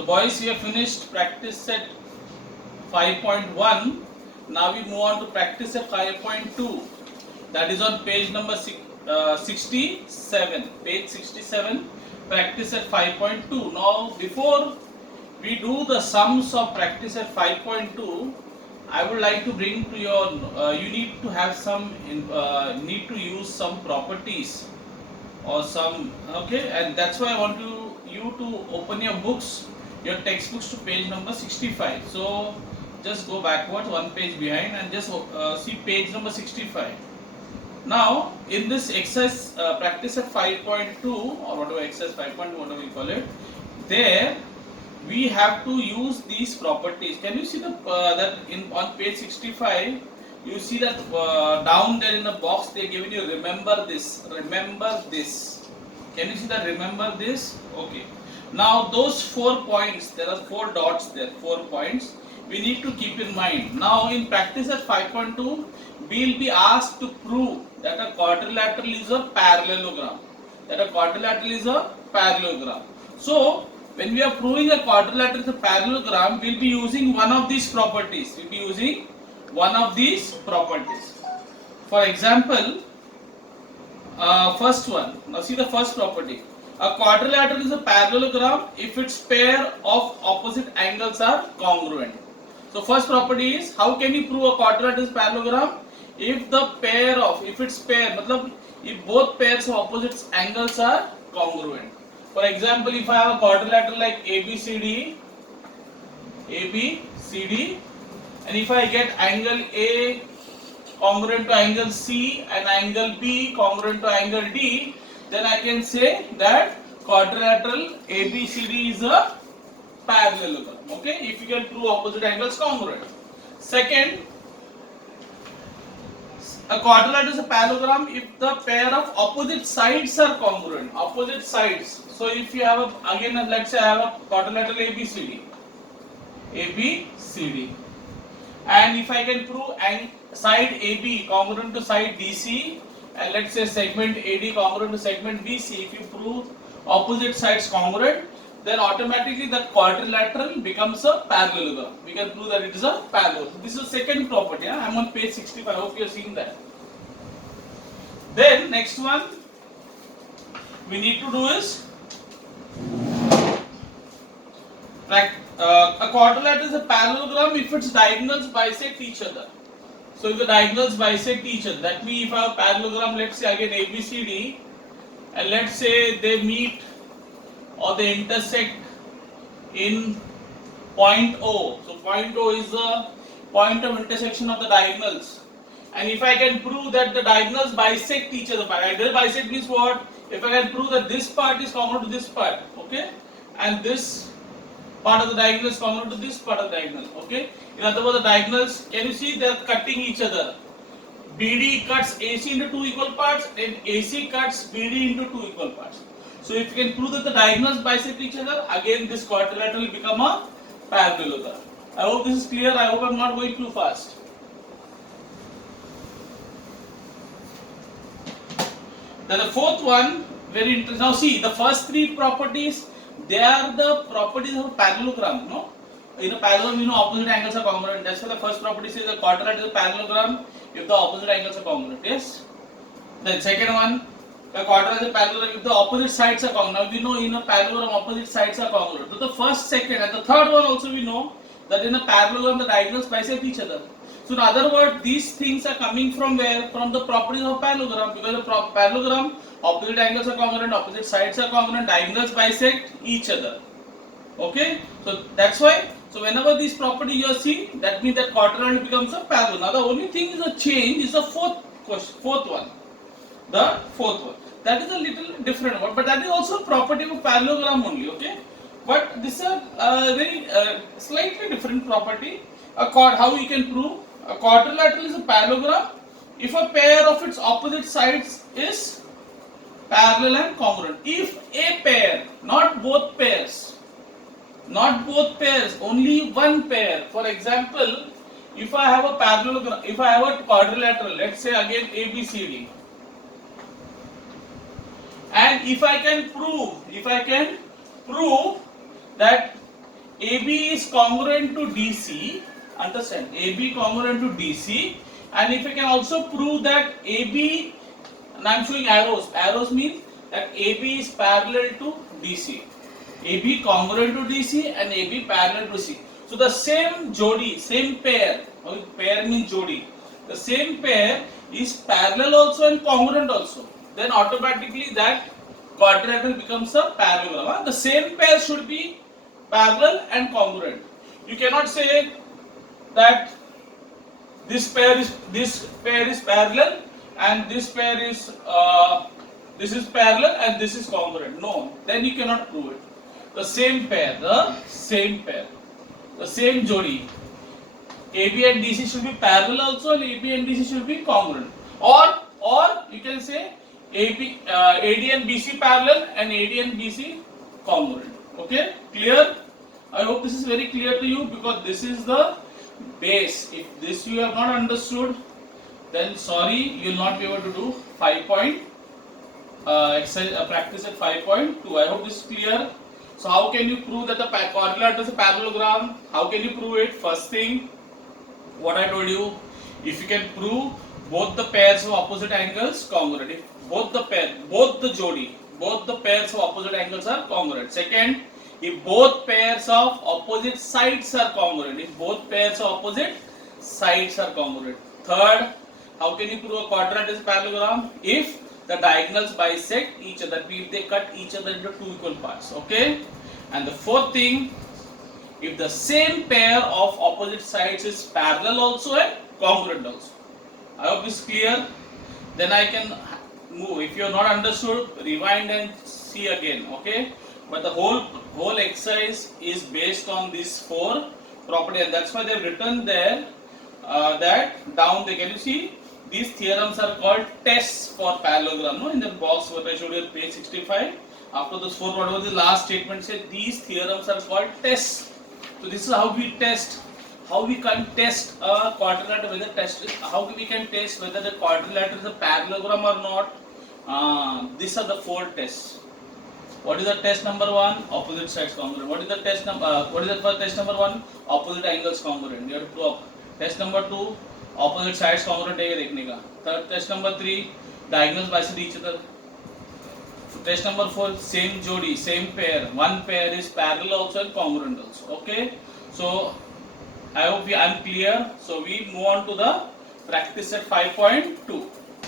So boys, we have finished practice set 5.1. Now we move on to practice set 5.2. That is on page number 67. Page 67. Practice at 5.2. Now before we do the sums of practice at 5.2, I would like to bring to your, you need to have some, need to use some properties or some, okay, and that's why I want you to open your books, your textbooks to page number 65. So just go backwards one page behind and just see page number 65. Now in this exercise practice at 5.2 or whatever exercise 5.2 whatever you call it, there we have to use these properties. Can you see the that in on page 65 you see that down there in the box they given you remember this, remember this. Can you see that remember this? Okay. Now those 4 points, there are 4 dots there, 4 points we need to keep in mind. Now in practice at 5.2 we will be asked to prove that a quadrilateral is a parallelogram. That a quadrilateral is a parallelogram. So when we are proving a quadrilateral is a parallelogram, we will be using one of these properties. We will be using one of these properties. For example, first one. Now see the first property. A quadrilateral is a parallelogram if its pair of opposite angles are congruent. So first property is, how can you prove a quadrilateral is parallelogram? If the pair of, if its pair, matlab, if both pairs of opposite angles are congruent. For example, if I have a quadrilateral like ABCD, and if I get angle A congruent to angle C and angle B congruent to angle D, then I can say that quadrilateral ABCD is a parallelogram. Okay, if you can prove opposite angles congruent. Second, a quadrilateral is a parallelogram if the pair of opposite sides are congruent. Opposite sides. So if you have a, again let's say I have a quadrilateral ABCD, and if I can prove side AB congruent to side DC, and let's say segment AD congruent to segment BC, if you prove opposite sides congruent, then automatically that quadrilateral becomes a parallelogram. We can prove that it is a parallelogram. This is the second property. I am on page 65. I hope you have seen that. Then next one we need to do is a quadrilateral is a parallelogram if its diagonals bisect each other. So if the diagonals bisect each other, that means if I have a parallelogram, let's say again ABCD, and let's say they meet or they intersect in point O. So point O is the point of intersection of the diagonals. And if I can prove that the diagonals bisect each other, diagonal bisect means what? If I can prove that this part is congruent to this part, okay, and this part of the diagonal is congruent to this part of the diagonal, okay. In other words, the diagonals, can you see they are cutting each other? BD cuts AC into 2 equal parts and AC cuts BD into 2 equal parts. So if you can prove that the diagonals bisect each other, again this quadrilateral will become a parallelogram. I hope this is clear. I hope I am not going too fast. Then the fourth one, very interesting. Now see, the first 3 properties, they are the properties of a parallelogram. No, in a parallelogram, you know, opposite angles are congruent. That's why the first property says a quadrilateral is a parallelogram if the opposite angles are congruent. Yes. Then second one, a quadrilateral is a parallelogram if the opposite sides are congruent. Now we know in a parallelogram opposite sides are congruent. So the first, second, and the third one also we know that in a parallelogram the diagonals bisect each other. So in other words, these things are coming from where? From the properties of parallelogram, because the parallelogram, opposite angles are congruent, opposite sides are congruent, diagonals bisect each other. Okay, so that's why. So whenever these properties you see, that means that quadrilateral becomes a parallelogram. Now the only thing is a change is the fourth one. The fourth one. That is a little different one, but that is also a property of a parallelogram only. Okay, but this is a very slightly different property. How you can prove a quadrilateral is a parallelogram if a pair of its opposite sides is parallel and congruent. If a pair, not both pairs, only one pair. For example, if I have a parallelogram, if I have a quadrilateral, let's say again ABCD, and if I can prove that AB is congruent to DC. Understand? AB congruent to DC, and if I can also prove that AB, and I am showing arrows. Arrows means that AB is parallel to DC. AB congruent to DC and AB parallel to DC. So the same jodi, same pair. Pair means jodi. The same pair is parallel also and congruent also. Then automatically that quadrilateral becomes a parallelogram. The same pair should be parallel and congruent. You cannot say that this pair is parallel and this is parallel and this is congruent. No, then you cannot prove it. The same pair, the same jodi. AB and DC should be parallel also, and AB and DC should be congruent. Or you can say AD and BC parallel and AD and BC congruent. Okay, clear? I hope this is very clear to you, because this is the base. If this you have not understood, then sorry, you will not be able to do 5 point exercise practice at 5.2. I hope this is clear. So how can you prove that the quadrilateral is a parallelogram? How can you prove it? First thing, what I told you, if you can prove both the pairs of opposite angles congruent, if both the pairs of opposite angles are congruent. Second, if both pairs of opposite sides are congruent, if both pairs of opposite sides are congruent. Third, how can you prove a quadrilateral is a parallelogram? If the diagonals bisect each other, if they cut each other into two equal parts. Okay. And the fourth thing, if the same pair of opposite sides is parallel also and congruent also. I hope this is clear. Then I can move. If you have not understood, rewind and see again. Okay. But the whole exercise is based on these four properties, and that's why they have written there that down there. Can you see? These theorems are called tests for parallelogram. No, in the box what I showed you at page 65. After those four, whatever the last statement said, these theorems are called tests. So this is how we test, how we can test a quadrilateral, how we can test whether the quadrilateral is a parallelogram or not. These are the four tests. What is the test number one? Opposite sides congruent. What is the test number? What is the first test number one? Opposite angles congruent. You have to prove. Test number two, opposite sides congruent है ये देखने का. Third, test number three, diagonals bisect each other. Test number four, same jodi, same pair. One pair is parallel also and congruent also. Okay. So I hope I am clear. So we move on to the practice at 5.2.